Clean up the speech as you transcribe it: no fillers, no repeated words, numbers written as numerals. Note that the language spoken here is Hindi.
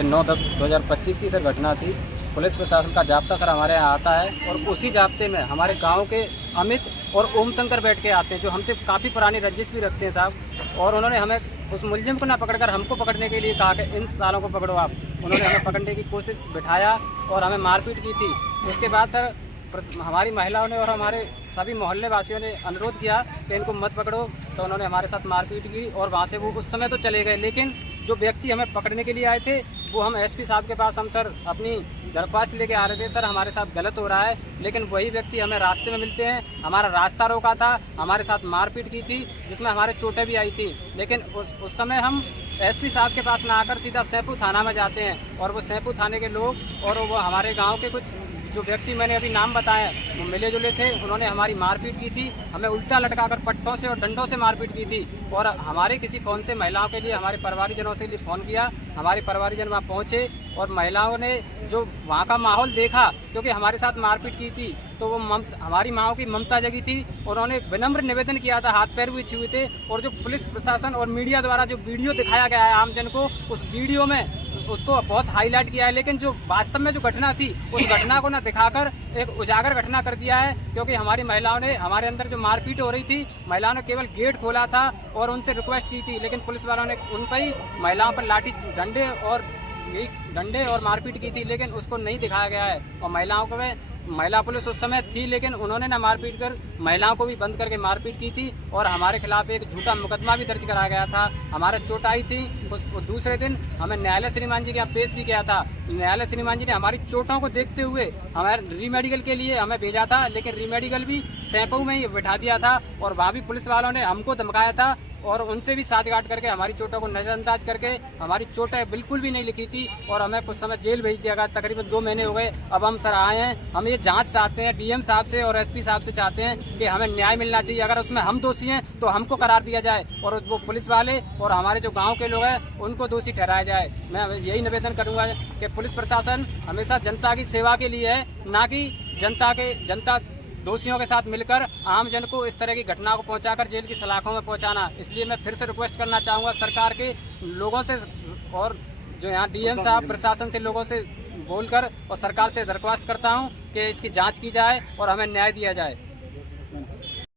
ये 9/10/2025 की सर घटना थी। पुलिस प्रशासन का जाब्ता सर हमारे यहाँ आता है और उसी जाब्ते में हमारे गांव के अमित और ओम शंकर बैठ के आते हैं, जो हमसे काफ़ी पुरानी रंजिश भी रखते हैं साहब। और उन्होंने हमें उस मुलजिम को ना पकड़कर हमको पकड़ने के लिए कहा कि इन सालों को पकड़ो आप। उन्होंने हमें पकड़ने की कोशिश बिठाया और हमें मारपीट की थी। उसके बाद सर हमारी महिलाओं ने और हमारे सभी मोहल्ले वासियों ने अनुरोध किया कि इनको मत पकड़ो, तो उन्होंने हमारे साथ मारपीट की और वहाँ से वो उस समय तो चले गए। लेकिन जो व्यक्ति हमें पकड़ने के लिए आए थे वो हम एसपी साहब के पास हम सर अपनी दरख्वास्त लेके आ रहे थे, सर हमारे साथ गलत हो रहा है। लेकिन वही व्यक्ति हमें रास्ते में मिलते हैं, हमारा रास्ता रोका था, हमारे साथ मारपीट की थी जिसमें हमारे चोटें भी आई थी। लेकिन उस समय हम एसपी साहब के पास ना आकर सीधा सैंपू थाना में जाते हैं और वो सैंपू थाने के लोग और वो हमारे गाँव के कुछ जो व्यक्ति मैंने अभी नाम बताए वो मिले जुले थे। उन्होंने हमारी मारपीट की थी, हमें उल्टा लटकाकर पट्टों से और डंडों से मारपीट की थी। और हमारे किसी फ़ोन से महिलाओं के लिए हमारे परिवारजनों से लिए फ़ोन किया, हमारे परिवारजन वहाँ पहुँचे और महिलाओं ने जो वहाँ का माहौल देखा, क्योंकि हमारे साथ मारपीट की थी तो वो हमारी माँओं की ममता जगी थी। उन्होंने विनम्र निवेदन किया था, हाथ पैर भी छुए थे। और जो पुलिस प्रशासन और मीडिया द्वारा जो वीडियो दिखाया गया है आमजन को, उस वीडियो में उसको बहुत हाईलाइट किया है, लेकिन जो वास्तव में जो घटना थी उस घटना को ना दिखाकर एक उजागर घटना कर दिया है। क्योंकि हमारी महिलाओं ने हमारे अंदर जो मारपीट हो रही थी, महिलाओं ने केवल गेट खोला था और उनसे रिक्वेस्ट की थी, लेकिन पुलिस वालों ने उन पर ही महिलाओं पर लाठी डंडे और मारपीट की थी, लेकिन उसको नहीं दिखाया गया है। और महिलाओं को महिला पुलिस उस समय थी, लेकिन उन्होंने ना मारपीट कर महिलाओं को भी बंद करके मारपीट की थी और हमारे खिलाफ एक झूठा मुकदमा भी दर्ज कराया गया था। हमारे चोट आई थी, उस दूसरे दिन हमें न्यायालय श्रीमान जी के यहाँ पेश भी किया था। न्यायालय श्रीमान जी ने हमारी चोटों को देखते हुए हमारे रीमेडिकल के लिए हमें भेजा था, लेकिन रीमेडिकल भी सैंपू में ही बैठा दिया था और वहाँ भी पुलिस वालों ने हमको धमकाया था और उनसे भी साठगांठ करके हमारी चोटों को नज़रअंदाज करके हमारी चोटें बिल्कुल भी नहीं लिखी थी और हमें कुछ समय जेल भेज दिया गया। तकरीबन 2 महीने हो गए। अब हम सर आए हैं, हम ये जांच चाहते हैं डीएम साहब से और एसपी साहब से चाहते हैं कि हमें न्याय मिलना चाहिए। अगर उसमें हम दोषी हैं तो हमको करार दिया जाए और वो पुलिस वाले और हमारे जो गाँव के लोग हैं उनको दोषी ठहराया जाए। मैं यही निवेदन करूँगा कि पुलिस प्रशासन हमेशा जनता की सेवा के लिए है, ना कि जनता दोषियों के साथ मिलकर आम जन को इस तरह की घटना को पहुंचाकर जेल की सलाखों में पहुंचाना। इसलिए मैं फिर से रिक्वेस्ट करना चाहूँगा सरकार के लोगों से और जो यहाँ डीएम साहब प्रशासन से लोगों से बोलकर और सरकार से दरख्वास्त करता हूँ कि इसकी जांच की जाए और हमें न्याय दिया जाए।